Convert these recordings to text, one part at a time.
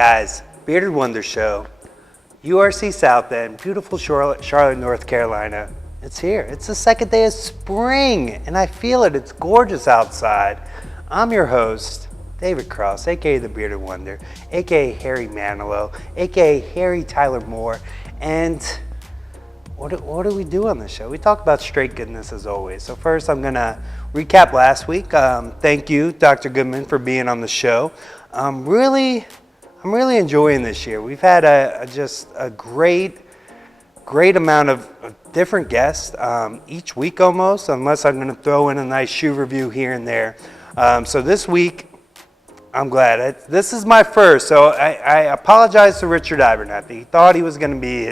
Guys, Bearded Wonder Show, URC South End, beautiful Charlotte, North Carolina. It's here. It's the second day of spring, and I feel it. It's gorgeous outside. I'm your host, David Cross, aka the Bearded Wonder, aka Harry Manilow, aka Harry Tyler Moore, and what do we do on this show? We talk about straight goodness as always. So first, I'm gonna recap last week. Thank you, Dr. Goodman, for being on the show. I'm really enjoying this year. We've had just a great amount of different guests each week almost, unless I'm gonna throw in a nice shoe review here and there. So this week, I'm glad. This is my first, so I apologize to Richard Abernathy. He thought he was gonna be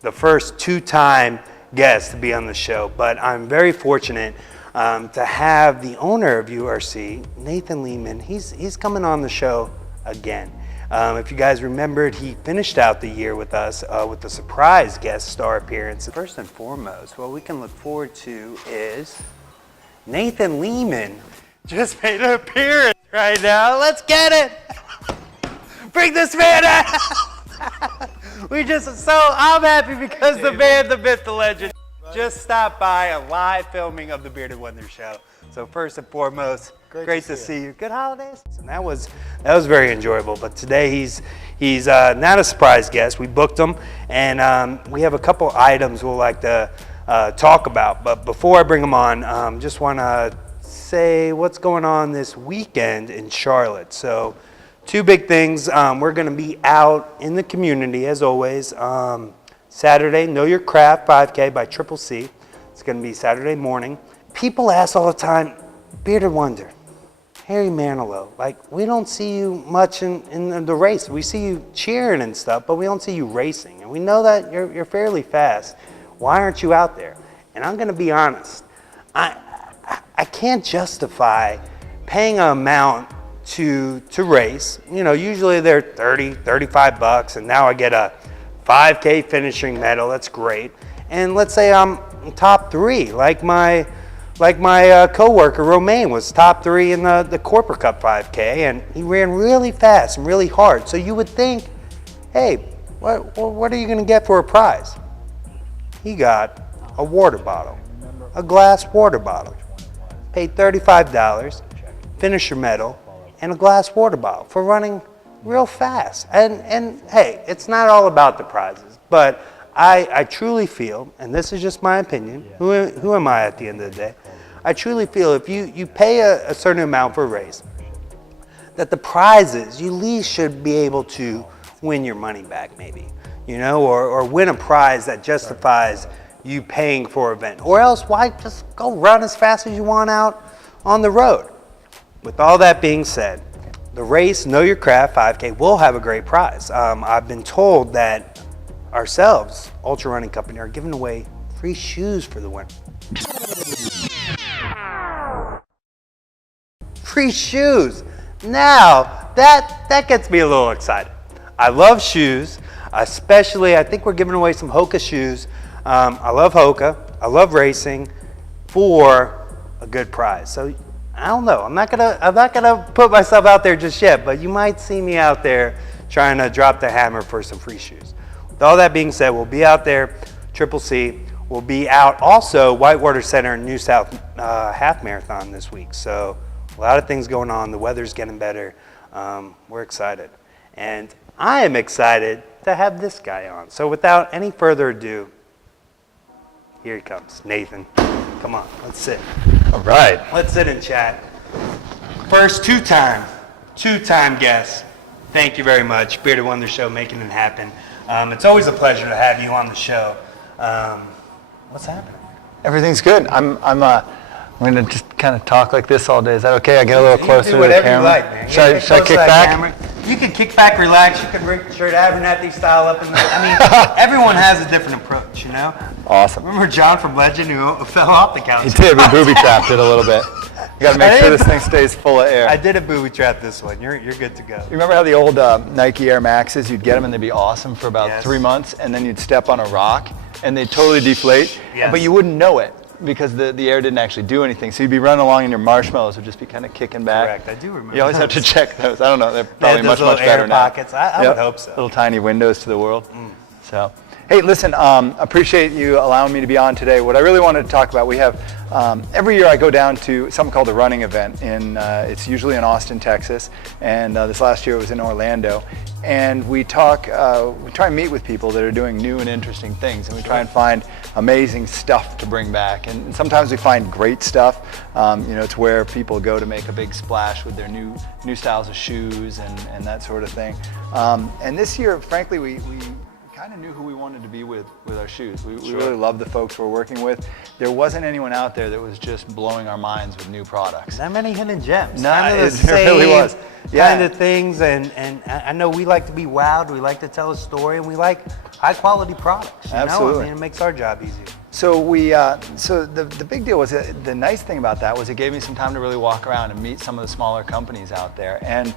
the first two-time guest to be on the show, but I'm very fortunate to have the owner of URC, Nathan Leehman. He's coming on the show again. If you guys remembered, he finished out the year with us with a surprise guest star appearance. First and foremost, what we can look forward to is Nathan Leehman just made an appearance right now. Let's get it! Bring this man out! I'm happy because the man, the myth, the legend, just stopped by a live filming of the Bearded Wonder Show. So first and foremost, great to see you. Good holidays. And that was very enjoyable. But today he's not a surprise guest. We booked him, and we have a couple items we'll like to talk about. But before I bring him on, just want to say what's going on this weekend in Charlotte. So two big things. We're going to be out in the community as always. Saturday, Know Your Craft 5K by Triple C. It's going to be Saturday morning. People ask all the time, Bearded Wonder, Harry Manilow, like we don't see you much in the race. We see you cheering and stuff, but we don't see you racing. And we know that you're fairly fast. Why aren't you out there? And I'm going to be honest. I can't justify paying an amount to race. You know, usually they're $30, $35, and now I get a 5K finishing medal. That's great. And let's say I'm top three, like my coworker Romain was top three in the Corporate Cup 5K, and he ran really fast and really hard. So you would think, hey, what are you going to get for a prize? He got a water bottle, a glass water bottle. Paid $35, finisher medal, and a glass water bottle for running real fast. And hey, it's not all about the prizes, but I truly feel, and this is just my opinion, who am I at the end of the day? I truly feel if you pay a certain amount for a race, that the prizes, you at least should be able to win your money back maybe, you know, or win a prize that justifies you paying for an event. Or else why just go run as fast as you want out on the road? With all that being said, the race, Know Your Craft 5K, will have a great prize. I've been told that ourselves, Ultra Running Company, are giving away free shoes for the winner. Free shoes. Now, that gets me a little excited. I love shoes, especially I think we're giving away some Hoka shoes. I love Hoka. I love racing for a good prize. So I don't know. I'm not gonna put myself out there just yet, but you might see me out there trying to drop the hammer for some free shoes. With all that being said, we'll be out there, Triple C. We'll be out also Whitewater Center New South half marathon this week. So a lot of things going on. The weather's getting better. We're excited. And I am excited to have this guy on. So without any further ado, here he comes, Nathan. Come on, let's sit. All right. Let's sit and chat. First two-time guest. Thank you very much. Bearded Wonder Show, making it happen. It's always a pleasure to have you on the show. What's happening? Everything's good. I'm going to just kind of talk like this all day. Is that okay? I get a little closer to the camera. You like, man. Should I kick back? Camera. You can kick back, relax. You can Richard Abernathy style up. Everyone has a different approach, you know? Awesome. Remember John from Legend who fell off the couch? He did. We booby trapped it a little bit. You got to make sure this thing stays full of air. I did a booby trap this one. You're good to go. You remember how the old Nike Air Maxes, you'd get them and they'd be awesome for about 3 months, and then you'd step on a rock and they'd totally deflate, but you wouldn't know it. because the air didn't actually do anything. So you'd be running along and your marshmallows would just be kind of kicking back. Correct, I do remember. You always have to check those. I don't know, they're They probably had those much little better air now. pockets. I would hope so. Little tiny windows to the world. So, hey, listen, appreciate you allowing me to be on today. What I really wanted to talk about, we have, every year I go down to something called the running event. It's usually in Austin, Texas, and this last year it was in Orlando. And we try and meet with people that are doing new and interesting things, and we try and find amazing stuff to bring back. And sometimes we find great stuff. It's where people go to make a big splash with their new styles of shoes and that sort of thing. And this year, frankly, we kind of knew who we wanted to be with our shoes. We really love the folks we're working with. There wasn't anyone out there that was just blowing our minds with new products. Not many hidden gems. No, kind of the it really was. kind of things, and I know we like to be wowed, we like to tell a story, and we like high quality products. Absolutely. I mean, it makes our job easier. So the big deal was the nice thing about that was it gave me some time to really walk around and meet some of the smaller companies out there. And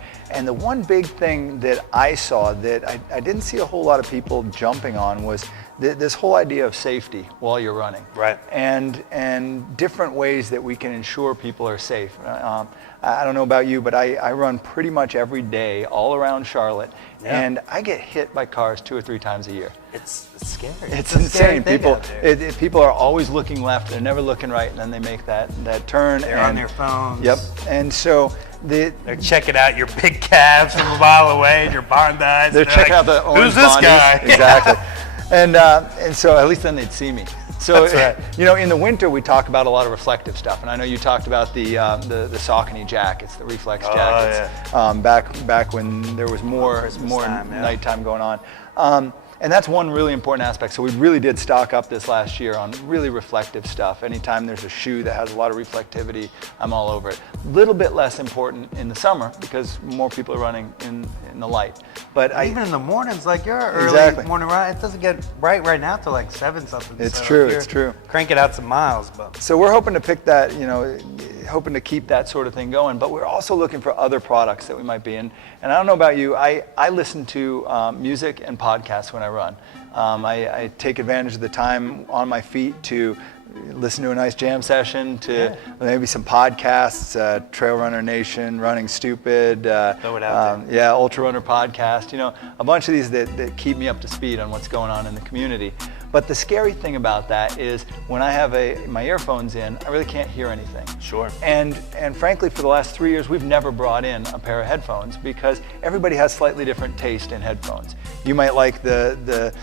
the one big thing that I saw that I didn't see a whole lot of people jumping on was this whole idea of safety while you're running. Right. And different ways that we can ensure people are safe. I don't know about you, but I run pretty much every day all around Charlotte, and I get hit by cars 2 or 3 times a year. It's scary. It's a scary insane. thing People, out there. people are always looking left. They're never looking right, and then they make that turn. They're on their phones. Yep. And so they're checking out your big calves from a mile away and your Bondis. They're checking out the orange Who's this Bondis. guy? Exactly. And so at least then they'd see me. So That's right. In the winter we talk about a lot of reflective stuff, and I know you talked about the Saucony jackets, the reflex jackets, back when there was more nighttime going on. And that's one really important aspect. So we really did stock up this last year on really reflective stuff. Anytime there's a shoe that has a lot of reflectivity, I'm all over it. A little bit less important in the summer because more people are running in the light. But even in the mornings, like your early morning ride, it doesn't get bright right now till like 7 something. It's true. It's true. Crank it out some miles, but so we're hoping to pick that, hoping to keep that sort of thing going. But we're also looking for other products that we might be in. And I don't know about you, I listen to music and podcasts when I run. I take advantage of the time on my feet to listen to a nice jam session, to maybe some podcasts, Trail Runner Nation, Running Stupid, Ultra Runner Podcast, a bunch of these that keep me up to speed on what's going on in the community. But the scary thing about that is when I have my earphones in, I really can't hear anything. Sure. And frankly, for the last 3 years, we've never brought in a pair of headphones because everybody has slightly different taste in headphones. You might like the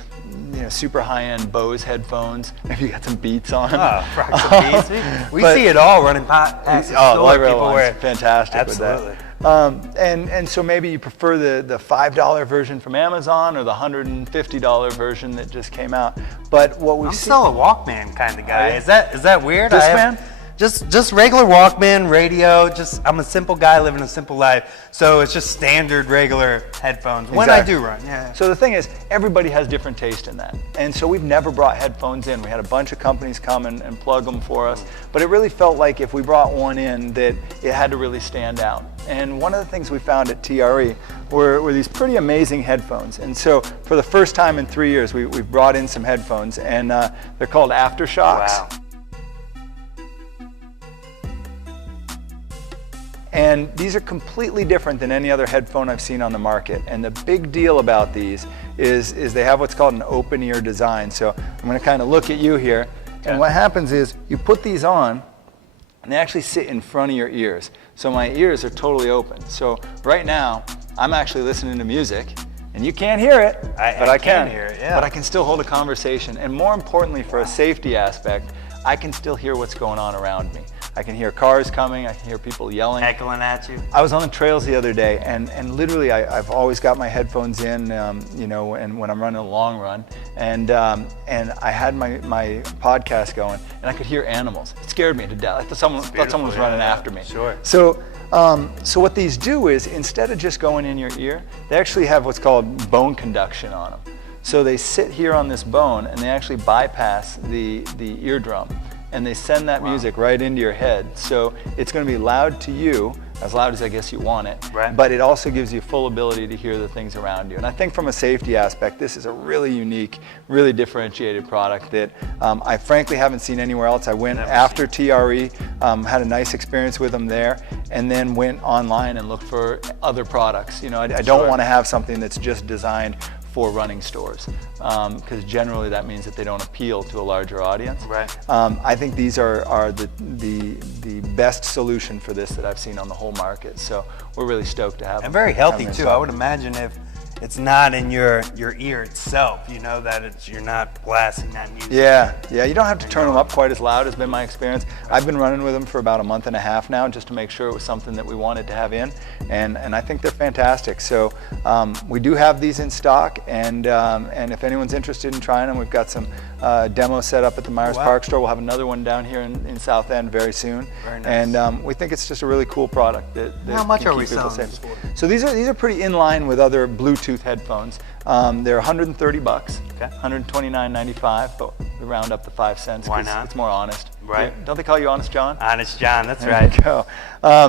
super high-end Bose headphones. Maybe you got some Beats on. Oh, rock some Beats. We see it all running past the store. People wear it. Fantastic. Absolutely. With that. And so maybe you prefer the $5 version from Amazon or the $150 version that just came out. But what we've seen, still a Walkman kind of guy. Is that weird? Discman? Just regular Walkman, radio, I'm a simple guy living a simple life. So it's just standard, regular headphones when I do run. Yeah. So the thing is, everybody has different taste in that. And so we've never brought headphones in. We had a bunch of companies come and plug them for us. But it really felt like if we brought one in, that it had to really stand out. And one of the things we found at TRE were these pretty amazing headphones. And so for the first time in 3 years, we've brought in some headphones, and they're called Aftershokz. Wow. And these are completely different than any other headphone I've seen on the market. And the big deal about these is they have what's called an open ear design. So I'm going to kind of look at you here. And what happens is you put these on, and they actually sit in front of your ears. So my ears are totally open. So right now, I'm actually listening to music. And you can't hear it, but I can hear it, But I can still hold a conversation. And more importantly, for a safety aspect, I can still hear what's going on around me. I can hear cars coming, I can hear people yelling. Heckling at you. I was on the trails the other day, and literally I've always got my headphones in, and when I'm running a long run, and I had my podcast going, and I could hear animals. It scared me to death. I thought someone was running after me. Sure. So what these do is, instead of just going in your ear, they actually have what's called bone conduction on them. So they sit here on this bone, and they actually bypass the eardrum. And they send that music right into your head. So it's going to be loud to you, as loud as I guess you want it, Right. but it also gives you full ability to hear the things around you. And I think from a safety aspect, this is a really unique, really differentiated product that I frankly haven't seen anywhere else. I went after TRE, had a nice experience with them there, and then went online and looked for other products. You know, I don't want to have something that's just designed for running stores, because generally that means that they don't appeal to a larger audience. Right. I think these are the best solution for this that I've seen on the whole market. So we're really stoked to have them. And very healthy have them too. installed. I would imagine if it's not in your ear itself, you know, that you're not blasting that music. Yeah, you don't have to turn them up quite as loud, has been my experience. I've been running with them for about a month and a half now, just to make sure it was something that we wanted to have in, and I think they're fantastic. So we do have these in stock, and if anyone's interested in trying them, we've got some demos set up at the Myers Park store. We'll have another one down here in South End very soon. Very nice. And we think it's just a really cool product that How much can are we keep people selling safe. this for? So these are pretty in line with other Bluetooth headphones. They're $130, Okay. $129.95, but we round up to 5 cents Why because not? it's more honest. Right. Yeah. Don't they call you Honest John? Honest John, that's There right. you go.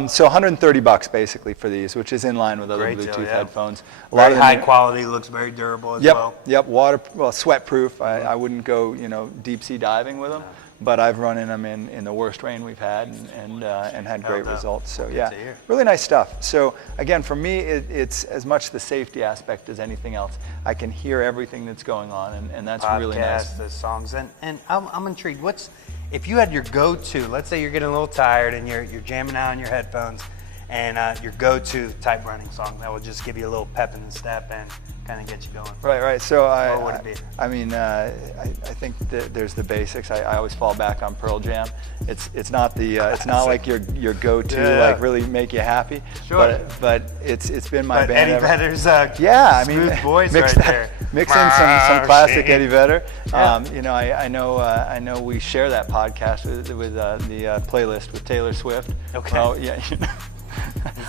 So $130 basically for these, which is in line with other Great deal, Bluetooth yeah. headphones. Very them high are- quality, looks very durable as well. Yep, sweat proof. I wouldn't go, deep sea diving with them, but I've run in them in the worst rain we've had and had great Held up. results. So Good yeah, to hear. really nice stuff. So again, for me, it's as much the safety aspect as anything else. I can hear everything that's going on, and that's really nice. Podcasts, the songs, and I'm intrigued. If you had your go-to, let's say you're getting a little tired and you're jamming out on your headphones, and your go-to type running song that will just give you a little pep in the step and kind of get you going. Right. So What would it be? I think that there's the basics. I always fall back on Pearl Jam. It's not like your go-to like really make you happy. Sure. But it's been my But band. Eddie Vedder's smooth voice mix right there. Mix in some classic Eddie Vedder. Yeah. I know we share that podcast with the playlist with Taylor Swift. Okay. Well, yeah.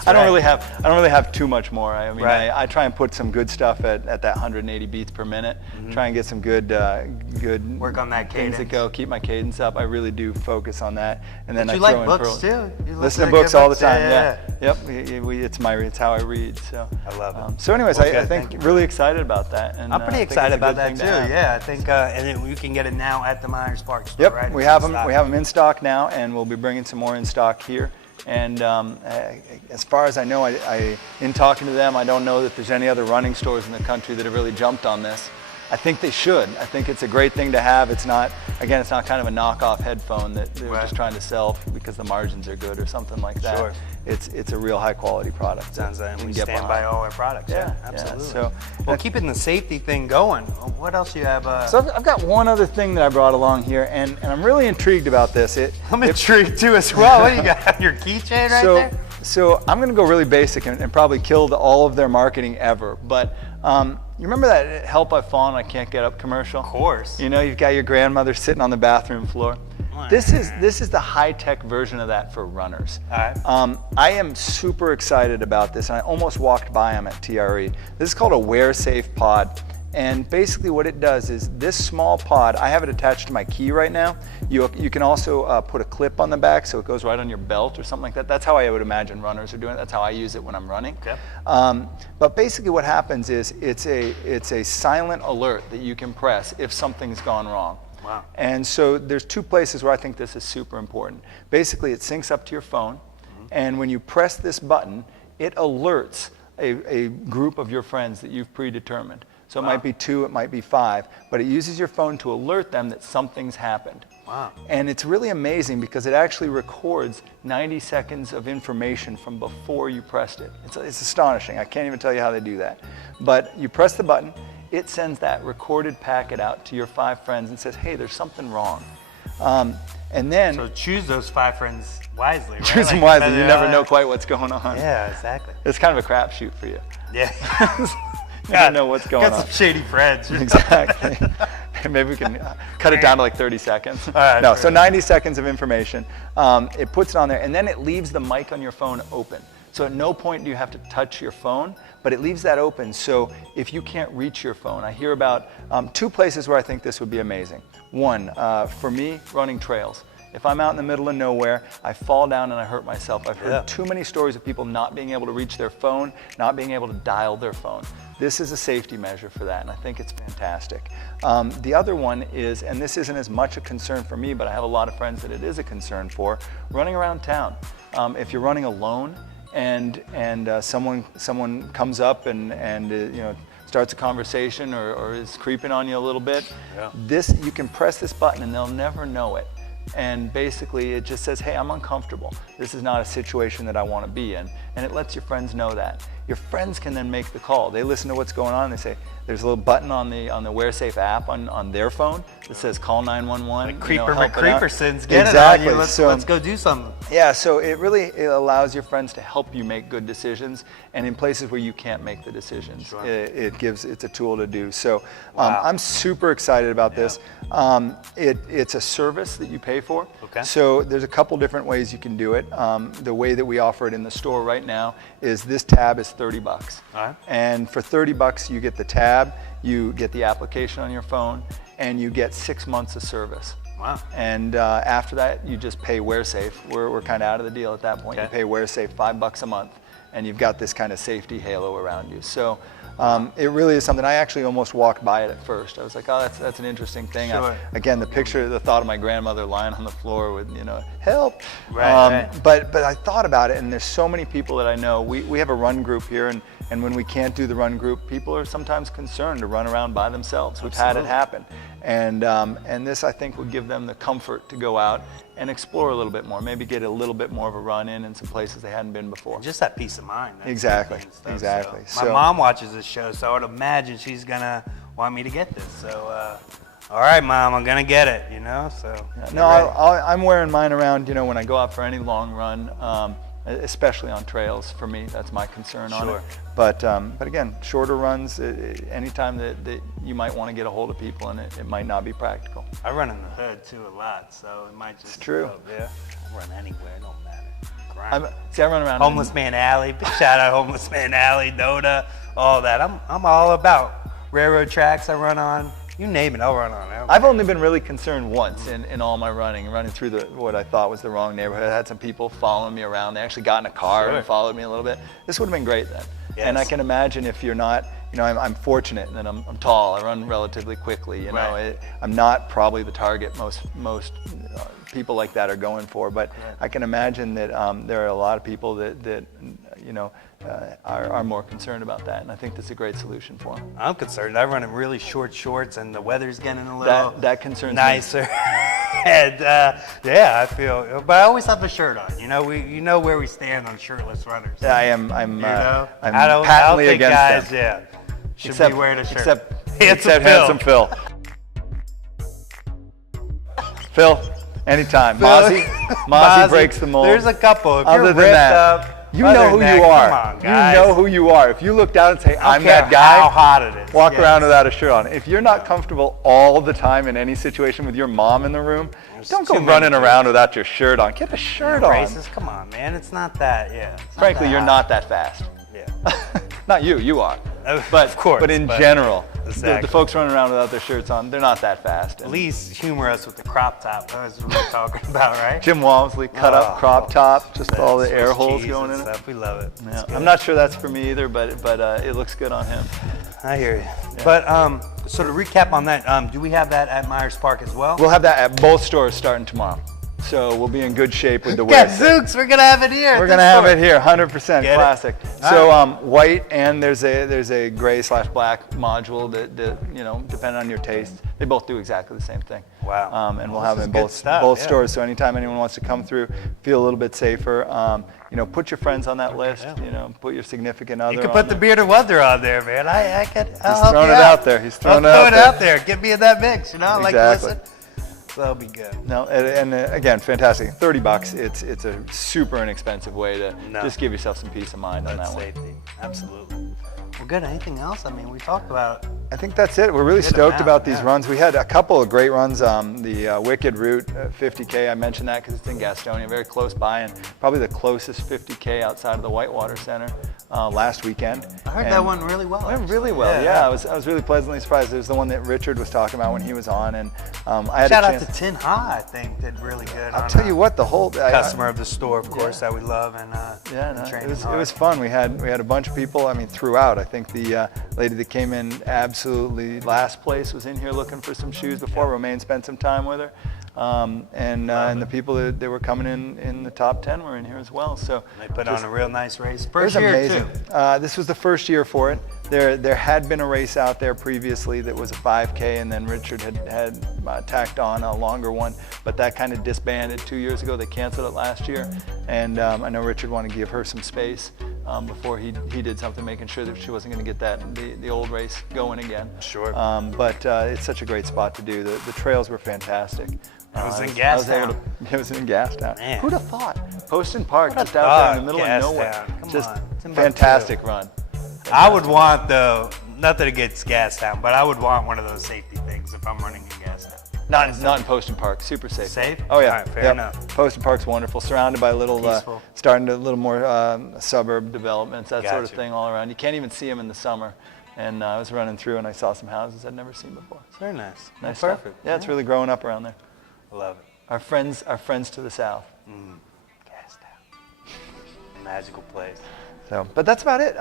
I don't really have too much more. I mean, Right. I try and put some good stuff at that 180 beats per minute. Try and get some good Work on that things that cadence. go. Keep my cadence up. I really do focus on that. And then But I you throw like in books Pearl. too. You Listen to good books all the time. Yeah. Yep. It's how I read. So I love it. So, anyways, Well, I good. think Thank you. really excited about that. And I'm pretty I think excited it's a about good that thing too. to have. Yeah, I think, and then you can get it now at the Myers Park store, Yep, right? we It's have in them. stock. We have them in stock now, and we'll be bringing some more in stock here. And as far as I know, in talking to them, I don't know that there's any other running stores in the country that have really jumped on this. I think they should. I think it's a great thing to have. It's not kind of a knockoff headphone that they're Right. just trying to sell because the margins are good or something like that. Sure. It's a real high quality product. Sounds like you we can get stand by behind. all our products. Yeah, Yeah, absolutely. so well, keeping the safety thing going. What else do you have? So I've got one other thing that I brought along here, and I'm really intrigued about this. I'm intrigued too as well. What do you got? Your keychain right there? So I'm going to go really basic and probably kill all of their marketing ever. But you remember that Help I've Fallen, I Can't Get Up commercial? Of course. You've got your grandmother sitting on the bathroom floor. This is the high-tech version of that for runners. All right. I am super excited about this, and I almost walked by them at TRE. This is called a Wearsafe pod. And basically what it does is this small pod, I have it attached to my key right now. You can also put a clip on the back so it goes right on your belt or something like that. That's how I would imagine runners are doing it. That's how I use it when I'm running. Okay. But basically what happens is it's a silent alert that you can press if something's gone wrong. Wow. And so there's two places where I think this is super important. Basically it syncs up to your phone, and when you press this button, it alerts a group of your friends that you've predetermined. So it might be 2, it might be 5, but it uses your phone to alert them that something's happened. Wow. And it's really amazing because it actually records 90 seconds of information from before you pressed it. It's astonishing. I can't even tell you how they do that. But you press the button, it sends that recorded packet out to your 5 friends and says, hey, there's something wrong. And then So choose those 5 friends wisely, right? choose them wisely. You never know quite what's going on. Yeah, exactly. It's kind of a crapshoot for you. Yeah. You don't know what's going Got on. some shady friends. Exactly. Maybe we can cut it down to like 30 seconds. All right, no, fair so enough. 90 seconds of information. It puts it on there, and then it leaves the mic on your phone open. So at no point do you have to touch your phone, but it leaves that open. So if you can't reach your phone, I hear about 2 places where I think this would be amazing. One, for me, running trails. If I'm out in the middle of nowhere, I fall down and I hurt myself. I've heard too many stories of people not being able to reach their phone, not being able to dial their phone. This is a safety measure for that, and I think it's fantastic. The other one is, and this isn't as much a concern for me, but I have a lot of friends that it is a concern for, running around town. If you're running alone and someone comes up and you know, starts a conversation or is creeping on you a little bit, you can press this button and they'll never know it. And basically it just says, hey, I'm uncomfortable. This is not a situation that I want to be in. And it lets your friends know that. Your friends can then make the call. They listen to what's going on. They say, there's a little button on the Wearsafe app on their phone that says call 911. Like Creeper help McCreepersons, get exactly. it on you. Let's go do something. Yeah, so it allows your friends to help you make good decisions, and in places where you can't make the decisions, it's a tool to do. So I'm super excited about this. It's a service that you pay for. Okay. So there's a couple different ways you can do it. The way that we offer it in the store right now is this tab is $30. All right. And for $30 you get the tab, you get the application on your phone, and you get 6 months of service. Wow. And after that, you just pay Wearsafe. We're kind of out of the deal at that point. Okay. You pay Wearsafe $5 a month, and you've got this kind of safety halo around you. So it really is something. I actually almost walked by it at first. I was like, oh, that's an interesting thing. Sure. Again, the thought of my grandmother lying on the floor with, you know, help. Right. But I thought about it, and there's so many people that I know. We have a run group here, and when we can't do the run group, people are sometimes concerned to run around by themselves. We've had it happen. And this, I think, would give them the comfort to go out and explore a little bit more, maybe get a little bit more of a run in some places they hadn't been before. Just that peace of mind. Exactly. So my mom watches this show, so I would imagine she's gonna want me to get this. So, all right, Mom, I'm gonna get it. You know, so. No, I'm wearing mine around. You know, when I go out for any long run. Especially on trails, for me, that's my concern on it. But again, shorter runs, anytime that you might want to get a hold of people, and it might not be practical. I run in the hood too a lot, so it might just. It's true. Yeah, I run anywhere, it don't matter. I run around. Homeless Man Alley, big shout out Homeless Man Alley, Noda, all that. I'm all about railroad tracks I run on. You name it, I'll run on it. I've only been really concerned once in all my running through what I thought was the wrong neighborhood. I had some people following me around. They actually got in a car and followed me a little bit. This would have been great then. Yes. And I can imagine if you're not, you know, I'm fortunate that I'm tall. I run relatively quickly. You know, I'm not probably the target most people like that are going for. But I can imagine that there are a lot of people that you know, are more concerned about that, and I think that's a great solution for them. I'm concerned. I run in really short shorts, and the weather's getting a little that concerns nicer. And yeah, I feel, but I always have a shirt on. You know, you know where we stand on shirtless runners. Yeah, I'm I patently don't think against guys, them. should be wearing a shirt. Except handsome Phil. Phil, anytime. Mozzie breaks the mold. There's a couple. If Other you're than ripped that, up, you know who you are. Come on, guys. You know who you are. If you look down and say, I'm that guy, how hot it is. Walk around without a shirt on. If you're not comfortable all the time in any situation with your mom in the room, don't go running around without your shirt on. Get a shirt on. Racist, come on, man. It's not that, Frankly, you're not that fast. Yeah. Not you are. But of course. But in general, exactly. the folks running around without their shirts on, they're not that fast. At least humor us with the crop top. That's what we're talking about, right? Jim Walmsley, cut up crop top, just all the air holes going in it. We love it. Yeah. I'm not sure that's for me either, but it looks good on him. I hear you. Yeah. But so to recap on that, do we have that at Myers Park as well? We'll have that at both stores starting tomorrow. So we'll be in good shape with the Zooks, we're gonna have it here. We're gonna have it here, 100% Get classic. It? So white, and there's a gray/black module that you know, depending on your taste, they both do exactly the same thing. Wow. And we'll have them in both stores. So anytime anyone wants to come through, feel a little bit safer. You know, put your friends on that list. Yeah. You know, put your significant other. You can put the Bearded Wonder on there, man. He's throwing it out there. He's throwing it out there. Get me in that mix. You know, exactly. Like listen. That'll be good. No, and again, fantastic. $30. It's a super inexpensive way to just give yourself some peace of mind on that one. Safety. Absolutely. Well, good. Anything else? I mean, we talked about. I think that's it. We're really stoked about these runs. We had a couple of great runs. The Wicked Route 50K, I mentioned that because it's in Gastonia, very close by, and probably the closest 50K outside of the Whitewater Center last weekend. I heard that went really well. Went really well, yeah. I was really pleasantly surprised. It was the one that Richard was talking about when he was on, and I had Shout a out chance. to Tin Ha, I think, did really good. I'll tell you what, the whole customer of the store, of course, that we love, and it was fun. We had a bunch of people. I mean, throughout. I think the lady that came in absolutely last place was in here looking for some shoes before. Romaine spent some time with her, and the people that were coming in the top 10 were in here as well. So they put on a real nice race. First year amazing. This was the first year for it. There had been a race out there previously that was a 5K, and then Richard had tacked on a longer one, but that kind of disbanded 2 years ago. They canceled it last year, and I know Richard wanted to give her some space before he did something, making sure that she wasn't going to get the old race going again. Sure. But it's such a great spot to do. The trails were fantastic. It was in Gastown. It was in Gastown. Man. Who'd have thought? Poston Park, just out there in the middle of nowhere. Just fantastic run. I would want, though, nothing against Gastown, but I would want one of those safety things if I'm running in Gastown. Not in Poston Park. Super safe. Safe? Oh yeah. All right, fair enough. Poston Park's wonderful. Surrounded by little, starting to a little more suburb developments, that sort of thing all around. You can't even see them in the summer. And I was running through and I saw some houses I'd never seen before. Very nice. Nice stuff. Perfect. Yeah, it's really growing up around there. I love it. Our friends to the south. Gastown. Magical place. So, but that's about it.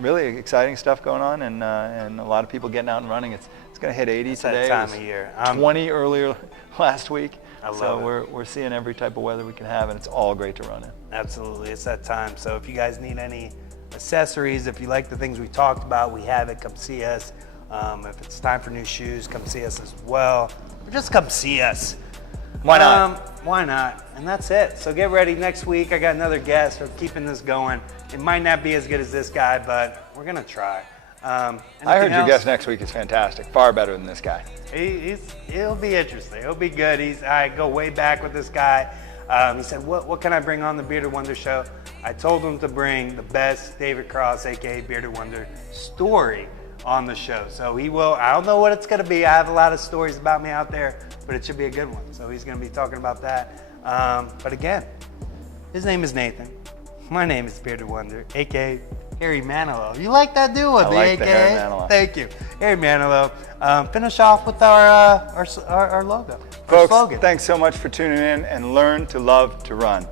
Really exciting stuff going on, and a lot of people getting out and running. It's going to hit 80 today. That time of year. 20 earlier last week. I love it. We're seeing every type of weather we can have, and it's all great to run in. Absolutely, it's that time. So if you guys need any accessories, if you like the things we talked about, we have it. Come see us. If it's time for new shoes, come see us as well. Or just come see us. Why not? Why not? And that's it. So get ready. Next week, I got another guest. We're keeping this going. It might not be as good as this guy, but we're going to try. I heard your guest next week is fantastic. Far better than this guy. He'll be interesting. He'll be good. I go way back with this guy. He said, what can I bring on the Bearded Wonder show? I told him to bring the best David Cross, a.k.a. Bearded Wonder, story on the show. So he will. I don't know what it's going to be. I have a lot of stories about me out there, but it should be a good one. So he's going to be talking about that. But again, his name is Nathan. My name is Bearded Wonder, a.k.a. Harry Manilow. You like that dude? I like the Harry Manilow. Thank you. Harry Manilow. Finish off with our logo. Folks, thanks so much for tuning in, and learn to love to run.